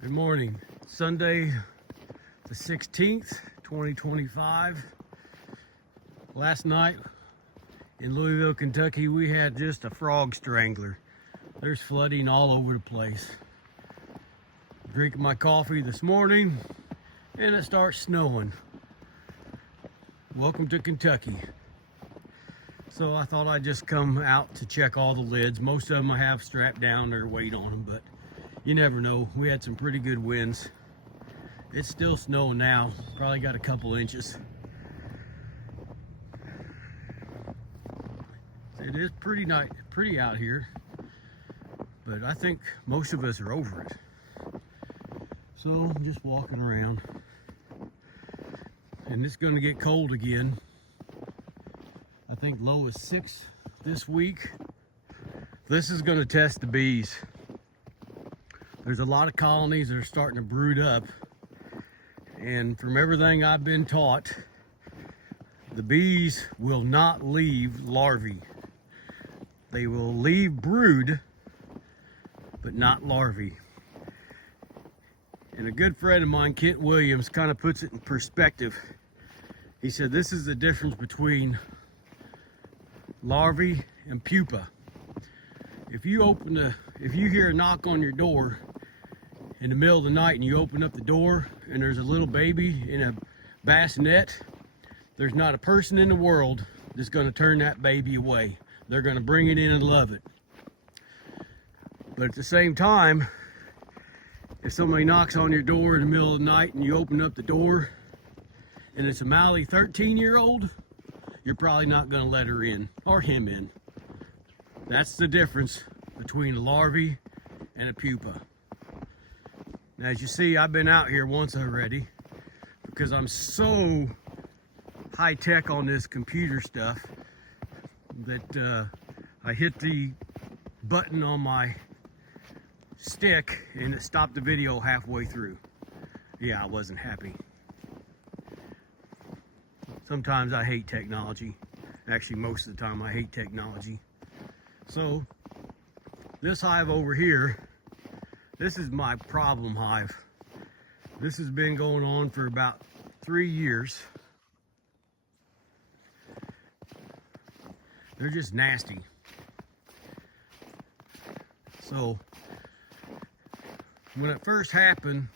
Good morning. Sunday the 16th, 2025. Last night in Louisville, Kentucky, we had just a frog strangler. There's flooding all over the place. Drinking my coffee this morning and it starts snowing. Welcome to Kentucky. So I thought I'd just come out to check all the lids. Most of them I have strapped down or weight on them, but you never know. We had some pretty good winds. It's still snowing now. Probably got a couple inches. It is pretty nice, pretty out here, but I think most of us are over it. So I'm just walking around, and it's going to get cold again. I think low is 6 this week. This is going to test the bees. There's a lot of colonies that are starting to brood up, and from everything I've been taught, the bees will not leave larvae. They will leave brood, but not larvae. And a good friend of mine, Kent Williams, kind of puts it in perspective. He said this is the difference between larvae and pupa. If you hear a knock on your door in the middle of the night and you open up the door and there's a little baby in a bassinet, there's not a person in the world that's going to turn that baby away. They're going to bring it in and love it. But at the same time, if somebody knocks on your door in the middle of the night and you open up the door and it's a mouthy 13-year-old, you're probably not going to let her in or him in. That's the difference between a larvae and a pupa. Now, as you see, I've been out here once already because I'm so high tech on this computer stuff that I hit the button on my stick and it stopped the video halfway through. Yeah, I wasn't happy. Sometimes I hate technology. Actually, most of the time I hate technology. So this hive over here, this is my problem hive. This has been going on for about 3 years. They're just nasty. So when it first happened,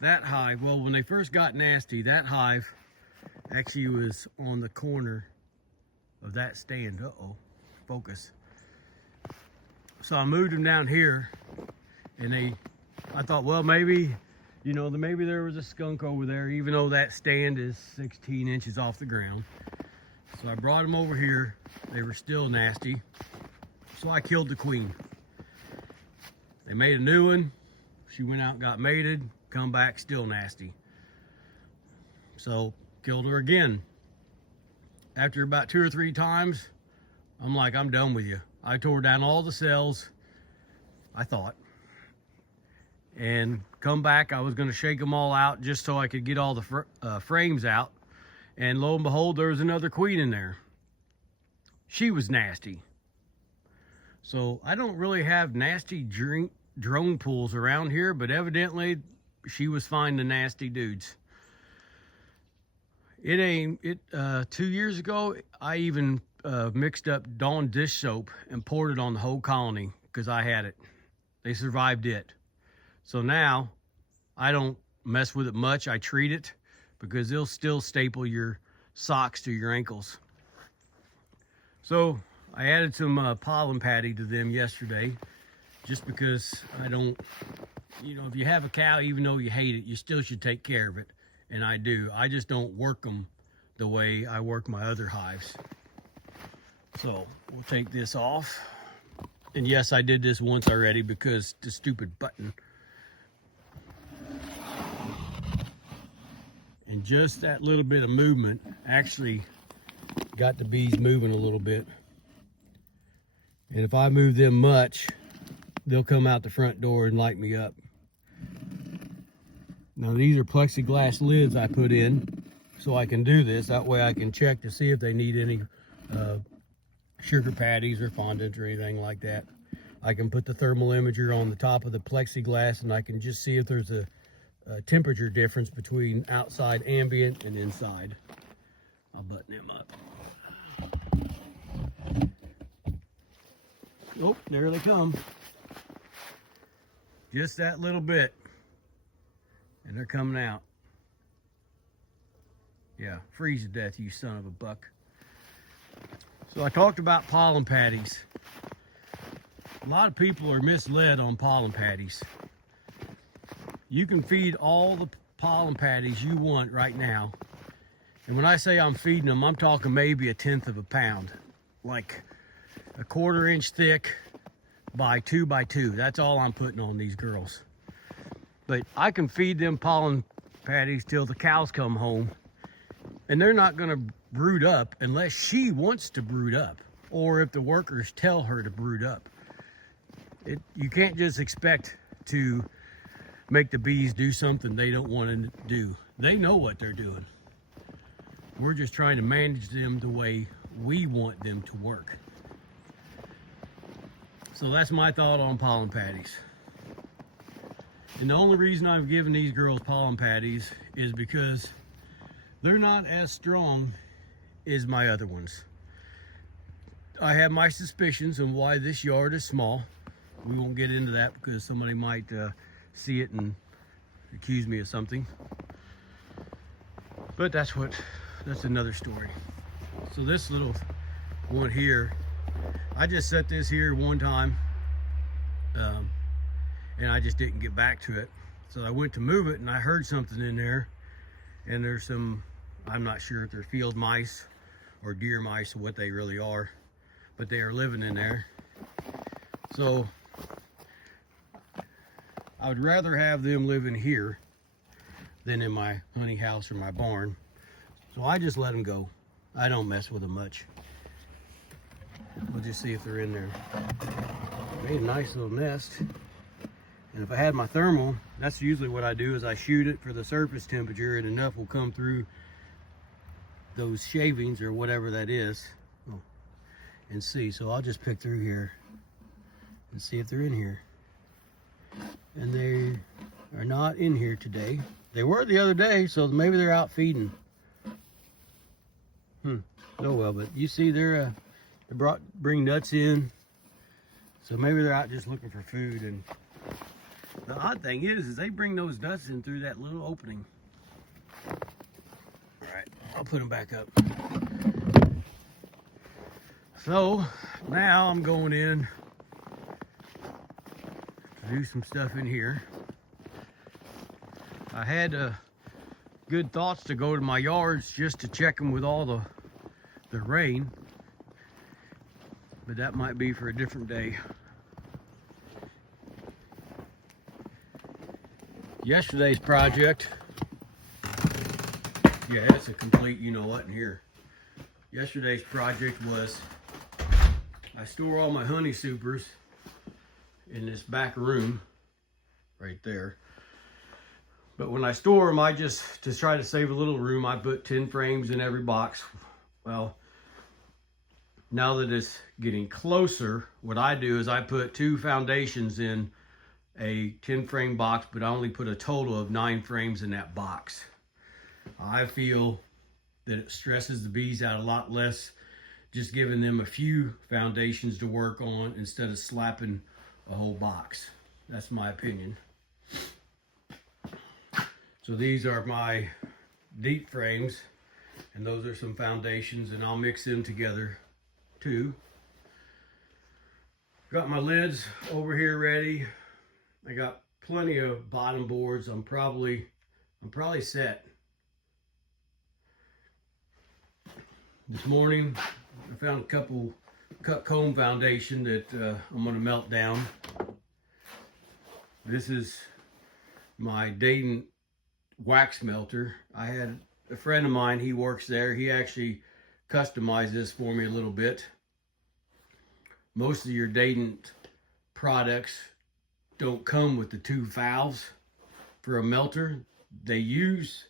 that hive, well, when they first got nasty, that hive actually was on the corner of that stand. Uh-oh, focus. So I moved them down here, and I thought, well, maybe, maybe there was a skunk over there, even though that stand is 16 inches off the ground. So I brought them over here. They were still nasty. So I killed the queen. They made a new one. She went out and got mated, come back, still nasty. So killed her again. After about 2 or 3 times, I'm like, I'm done with you. I tore down all the cells, I thought, and come back. I was going to shake them all out just so I could get all the frames out. And lo and behold, there was another queen in there. She was nasty. So I don't really have nasty drone pools around here, but evidently she was finding nasty dudes. 2 years ago, I even mixed up Dawn dish soap and poured it on the whole colony because I had it. They survived it. So now I don't mess with it much. I treat it because they'll still staple your socks to your ankles. So I added some pollen patty to them yesterday just because I don't, if you have a cow, even though you hate it, you still should take care of it. And I do. I just don't work them the way I work my other hives. So we'll take this off. And yes, I did this once already because the stupid button. And just that little bit of movement actually got the bees moving a little bit. And if I move them much, they'll come out the front door and light me up. Now these are plexiglass lids I put in so I can do this. That way I can check to see if they need any sugar patties or fondant or anything like that. I can put the thermal imager on the top of the plexiglass and I can just see if there's a temperature difference between outside ambient and inside. I'll button him up. Oh, there they come. Just that little bit. And they're coming out. Yeah, freeze to death, you son of a buck. So I talked about pollen patties. A lot of people are misled on pollen patties. You can feed all the pollen patties you want right now. And when I say I'm feeding them, I'm talking maybe 1/10 of a pound. Like a 1/4 inch thick by 2 by 2. That's all I'm putting on these girls. But I can feed them pollen patties till the cows come home. And they're not gonna brood up unless she wants to brood up. Or if the workers tell her to brood up. You can't just expect to make the bees do something they don't want to do. They know what they're doing. We're just trying to manage them the way we want them to work. So that's my thought on pollen patties. And the only reason I've given these girls pollen patties is because they're not as strong as my other ones. I have my suspicions on why this yard is small. We won't get into that because somebody might see it and accuse me of something. But that's another story. So this little one here, I just set this here one time and I just didn't get back to it. So I went to move it and I heard something in there, and there's some, I'm not sure if they're field mice or deer mice or what they really are, but they are living in there. So I would rather have them living here than in my honey house or my barn. So I just let them go. I don't mess with them much. We'll just see if they're in there. Made a nice little nest. And if I had my thermal, that's usually what I do, is I shoot it for the surface temperature and enough will come through those shavings or whatever that is and see. So I'll just pick through here and see if they're in here. And they are not in here today. They were the other day, so maybe they're out feeding. Oh well, but you see they bring nuts in, so maybe they're out just looking for food. And the odd thing is they bring those nuts in through that little opening. All right, I'll put them back up. So now I'm going in do some stuff in here. I had good thoughts to go to my yards just to check them with all the rain, but that might be for a different day. Yesterday's project, yeah, it's a complete you know what in here. Yesterday's project was I store all my honey supers in this back room right there. But when I store them, I just, to try to save a little room, I put 10 frames in every box. Well, now that it's getting closer, what I do is I put 2 foundations in a 10 frame box, but I only put a total of 9 frames in that box. I feel that it stresses the bees out a lot less, just giving them a few foundations to work on instead of slapping a whole box. That's my opinion. So these are my deep frames, and those are some foundations, and I'll mix them together too. Got my lids over here ready. I got plenty of bottom boards. I'm probably set. This morning I found a couple cut comb foundation that I'm going to melt down. This is my Dayton wax melter. I had a friend of mine, he works there. He actually customized this for me a little bit. Most of your Dayton products don't come with the 2 valves for a melter. They use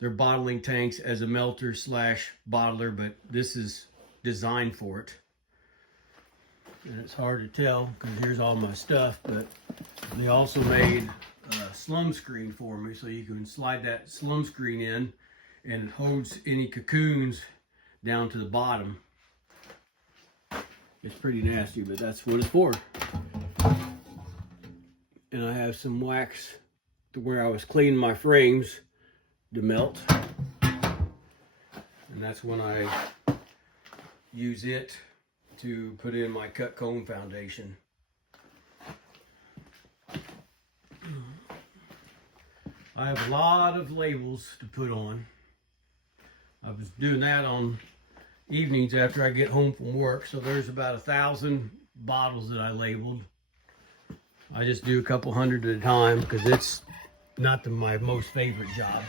their bottling tanks as a melter / bottler, but this is designed for it. and it's hard to tell because here's all my stuff, but they also made a slum screen for me, so you can slide that slum screen in and it holds any cocoons down to the bottom. It's pretty nasty, but that's what it's for. And I have some wax to where I was cleaning my frames to melt, and that's when I use it to put in my cut cone foundation. I have a lot of labels to put on. I was doing that on evenings after I get home from work, so there's about 1,000 bottles that I labeled. I just do a couple hundred at a time because it's not my most favorite job.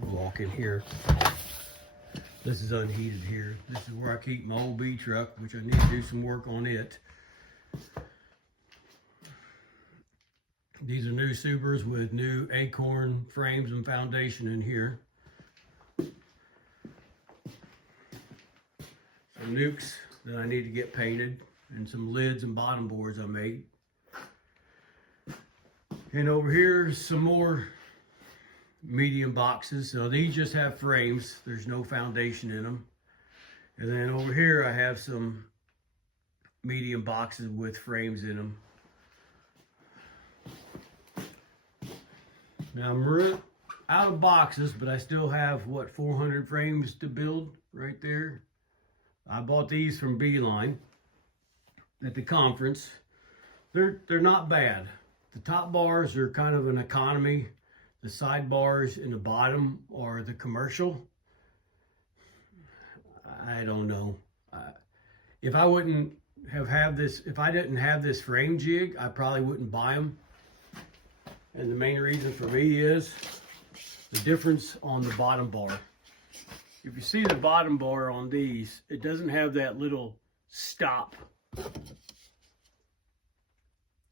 Walk in here. This is unheated here. This is where I keep my old bee truck, which I need to do some work on it. These are new supers with new acorn frames and foundation in here. Some nukes that I need to get painted, and some lids and bottom boards I made. And over here, some more medium boxes. So these just have frames. There's no foundation in them. And then over here, I have some medium boxes with frames in them. Now I'm out of boxes, but I still have, what, 400 frames to build right there. I bought these from Beeline at the conference. They're not bad. The top bars are kind of an economy. The side bars in the bottom are the commercial. I don't know. If I wouldn't have this, if I didn't have this frame jig, I probably wouldn't buy them. And the main reason for me is the difference on the bottom bar. If you see the bottom bar on these, it doesn't have that little stop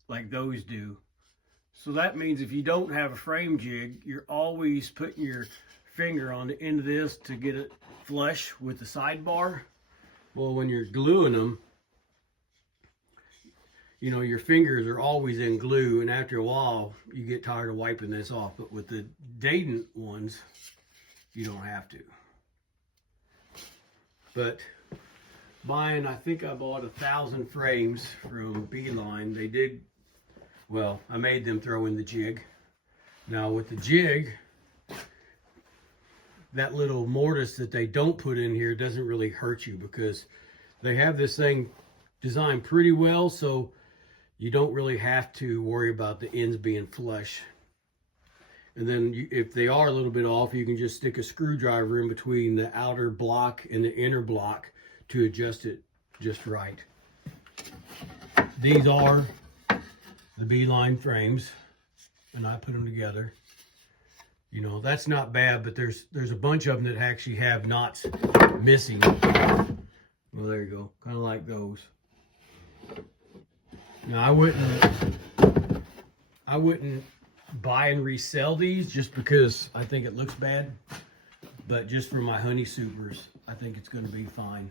like those do. So that means if you don't have a frame jig, you're always putting your finger on the end of this to get it flush with the sidebar. Well, when you're gluing them, you know, your fingers are always in glue, and after a while, you get tired of wiping this off. But with the Dadant ones, you don't have to. But buying, I think I bought 1,000 frames from Beeline. They did, well, I made them throw in the jig. Now with the jig, that little mortise that they don't put in here doesn't really hurt you because they have this thing designed pretty well, so you don't really have to worry about the ends being flush. And then if they are a little bit off, you can just stick a screwdriver in between the outer block and the inner block to adjust it just right. These are the Beeline frames, and I put them together. You know, that's not bad, but there's a bunch of them that actually have knots missing. Well, there you go, kind of like those. Now I wouldn't buy and resell these just because I think it looks bad, but just for my honey supers, I think it's going to be fine.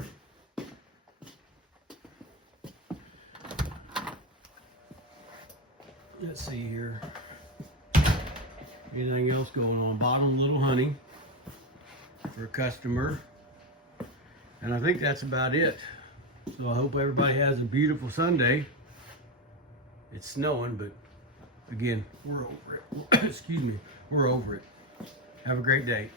Let's see here. Anything else going on? Bottom little honey for a customer. And I think that's about it. So I hope everybody has a beautiful Sunday. It's snowing, but again, we're over it. Excuse me, we're over it. Have a great day.